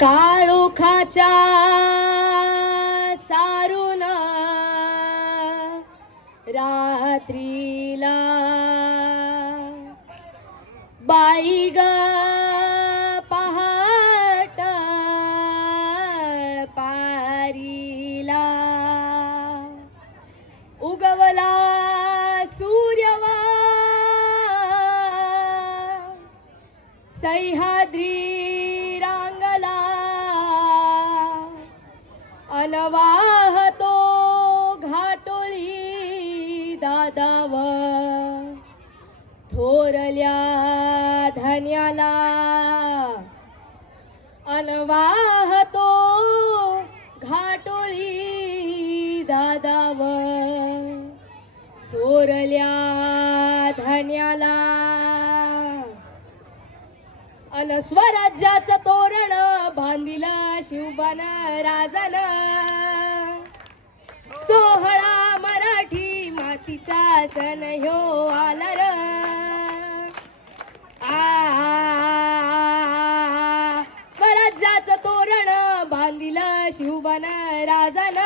काळोखाच्या सारून रात्रीला बाई ग पहाट पारीला उगवला सूर्यवा सह्याद्री रांगला अनवाहतो घाटोळी दादाव थोरल्या धन्याला अनवाहतो घाटोळी दादाव थोरल्या धन्याला अन स्वराज्याचं तोरण बांधिलं शिवबान राजान सोहळा मराठी मातीचा सण ह्यो आला र स्वराज्याचं तोरण बांधिलं शिवबान राजान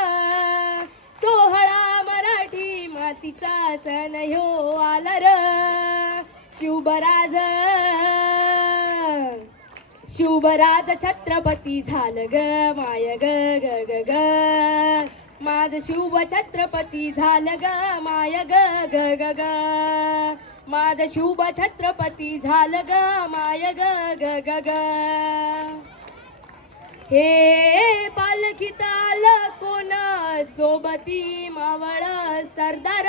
सोहळा मराठी मातीचा सण ह्यो आला र शिवबराज छत्रपती झालं ग माय ग ग ग ग माझ शिव छत्रपती झालं ग माय ग ग ग ग माझ शिव छत्रपती झालं ग माय ग ग ग ग हे पालखीत आलं कोण सोबती मावळ सरदार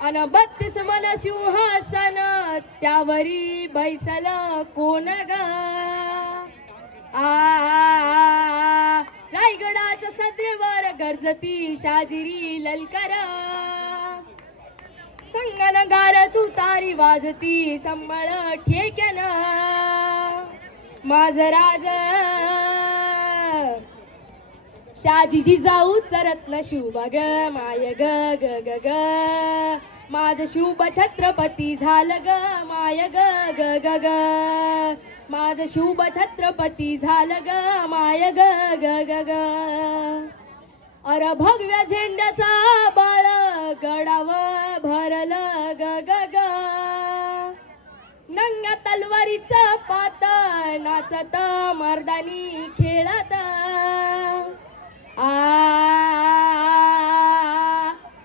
अन 32 मन सिंहासन त्यावरी बैसल कोण ग रायगडाच्या सद्रेवर गरजती शाजिरी ललकर संगनगार तुतारी वाजती संबळ ठेक्यान माझ राज शाजीजी जाऊ चरत न शिवबा माय ग ग ग ग माझ शिव छत्रपती झालं ग माय ग ग ग ग माझ शिव छत्रपती झालं ग माय ग ग ग ग अर भगव्या झेंड्याचा बाळ गडाव भरलं ग ग ग नंग्या तलवारीचं पात नाचत मर्दानी खेळत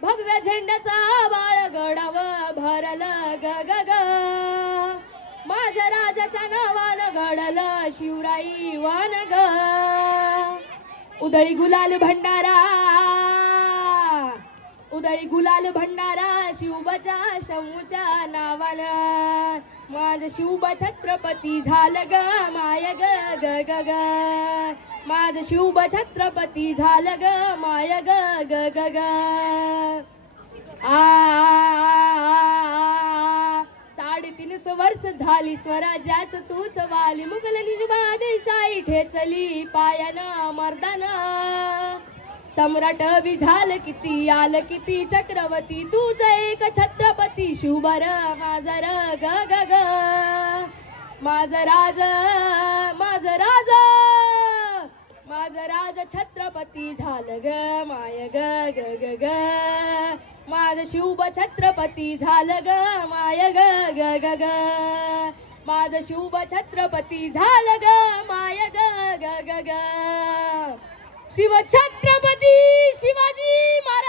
भगव्या झेंड्याचा बाळ गडाव भरलं ग ग ग माझ्या राजाच्या नावानं घडलं शिवराई वान ग उदळी गुलाल भंडारा उदळी गुलाल भंडारा शिवबाच्या शंभूच्या नावानं माझ शिव छत्रपती झालं ग माय ग ग ग ग माझ शिव छत्रपती झालं ग माय ग ग ग ग 350 वर्ष झाली स्वराज्याच तूच वाली मुघल निजबादशाही ठेचली पायानं मर्दानं सम्राट बी झालं किती आलं किती चक्रवर्ती तूच एक छत्रपती शिवबर माझा र ग ग ग माझ राज माझ राज माझ राज छत्रपती झालं ग माय ग ग ग ग माझ शिव छत्रपती झालं ग माय ग ग ग ग माझ शिव छत्रपती झालं ग माय ग ग ग ग शिव छत्रपती शिवाजी महाराज